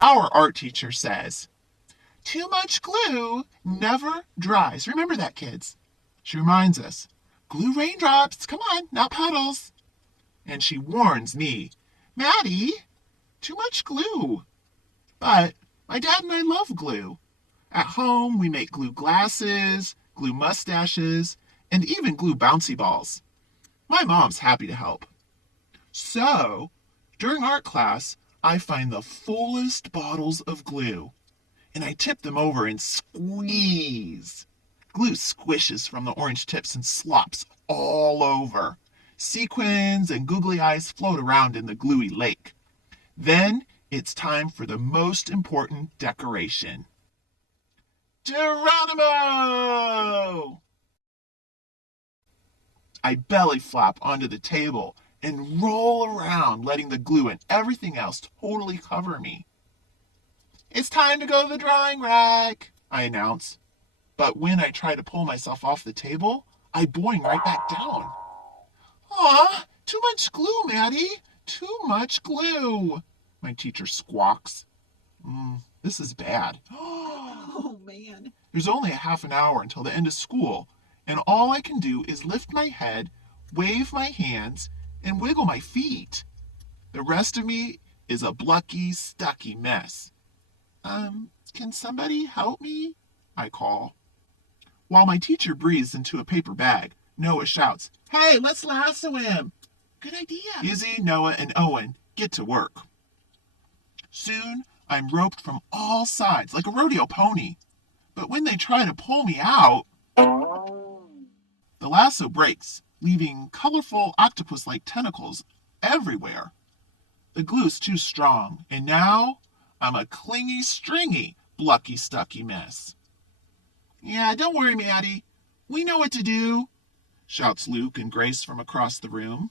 Our art teacher says, too much glue never dries. Remember that, kids. She reminds us, glue raindrops, come on, not puddles. And she warns me, Maddie, too much glue. But my dad and I love glue. At home, we make glue glasses, glue mustaches, and even glue bouncy balls. My mom's happy to help. So, during art class, I find the fullest bottles of glue, and I tip them over and squeeze. Glue squishes from the orange tips and slops all over. Sequins and googly eyes float around in the gluey lake. Then it's time for the most important decoration. Geronimo! I belly flop onto the table and roll around, letting the glue and everything else totally cover me. It's time to go to the drawing rack, I announce. But when I try to pull myself off the table, I boing right back down. Aw, too much glue, Maddie. Too much glue, my teacher squawks. This is bad. Oh, man. There's only a half an hour until the end of school, and all I can do is lift my head, wave my hands, and wiggle my feet. The rest of me is a blucky, stucky mess. Can somebody help me? I call. While my teacher breathes into a paper bag, Noah shouts, Hey, let's lasso him! Good idea. Izzy, Noah, and Owen get to work. Soon, I'm roped from all sides like a rodeo pony. But when they try to pull me out, the lasso breaks, leaving colorful octopus-like tentacles everywhere. The glue's too strong, and now I'm a clingy, stringy, blucky, stucky mess. Yeah, don't worry, Maddie. We know what to do, shouts Luke and Grace from across the room.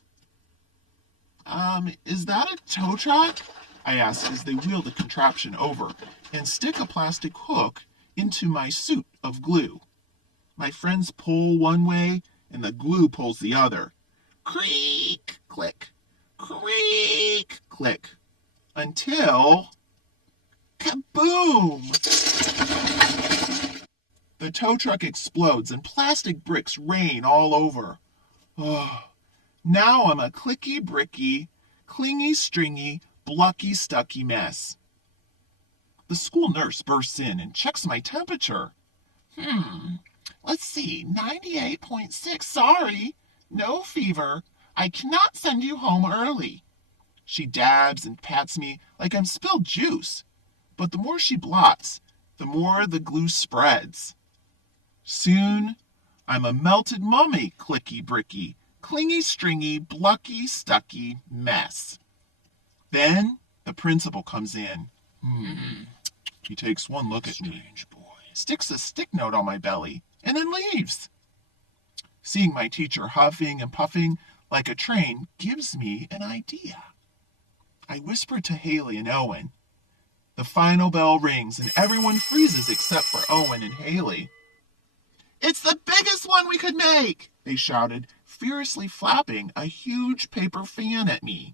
Is that a tow truck? I ask as they wheel the contraption over and stick a plastic hook into my suit of glue. My friends pull one way and the glue pulls the other. Creak, click, creak, click, until kaboom! The tow truck explodes and plastic bricks rain all over. Oh, now I'm a clicky bricky, clingy stringy, blucky stucky mess. The school nurse bursts in and checks my temperature. Let's see, 98.6, sorry. No fever. I cannot send you home early. She dabs and pats me like I'm spilled juice. But the more she blots, the more the glue spreads. Soon, I'm a melted mummy, clicky bricky, clingy stringy, blucky stucky mess. Then the principal comes in. He takes one look at me, sticks a stick note on my belly, and then leaves. Seeing my teacher huffing and puffing like a train gives me an idea. I whisper to Haley and Owen. The final bell rings and everyone freezes except for Owen and Haley. It's the biggest one we could make, they shouted, furiously flapping a huge paper fan at me.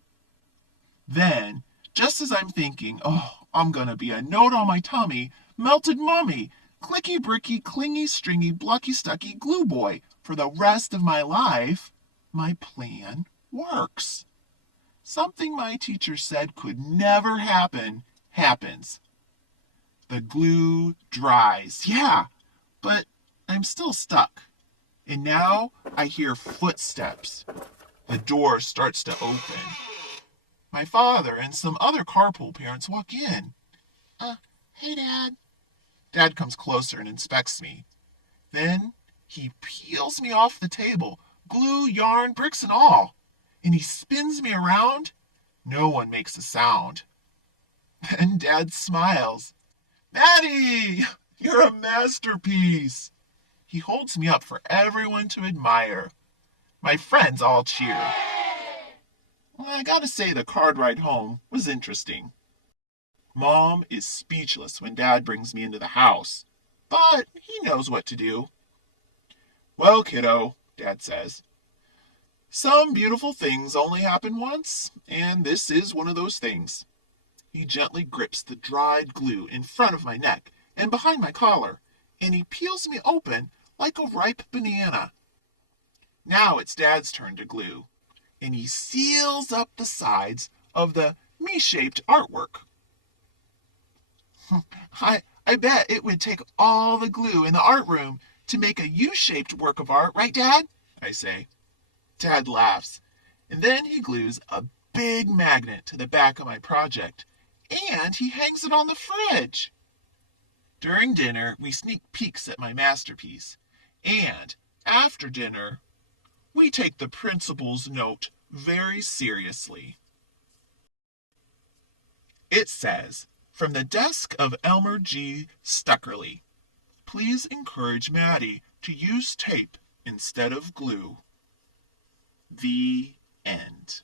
Then, just as I'm thinking, I'm gonna be a note on my tummy, melted mummy, clicky bricky, clingy stringy, blucky stucky glue boy for the rest of my life, my plan works. Something my teacher said could never happen, happens. The glue dries. Yeah, but I'm still stuck. And now I hear footsteps. The door starts to open. My father and some other carpool parents walk in. Hey, Dad. Dad comes closer and inspects me. Then he peels me off the table, glue, yarn, bricks, and all. And he spins me around. No one makes a sound. Then Dad smiles. Maddie, you're a masterpiece. He holds me up for everyone to admire. My friends all cheer. Well, I gotta say the card ride home was interesting. Mom is speechless when Dad brings me into the house, but he knows what to do. Well, kiddo, Dad says, some beautiful things only happen once, and this is one of those things. He gently grips the dried glue in front of my neck and behind my collar, and he peels me open like a ripe banana. Now it's Dad's turn to glue, and he seals up the sides of the me-shaped artwork. I bet it would take all the glue in the art room to make a U-shaped work of art, right, Dad? I say. Dad laughs, and then he glues a big magnet to the back of my project, and he hangs it on the fridge. During dinner, we sneak peeks at my masterpiece, and after dinner, we take the principal's note very seriously. It says, "From the desk of Elmer G. Stuckerly, please encourage Maddie to use tape instead of glue." The end.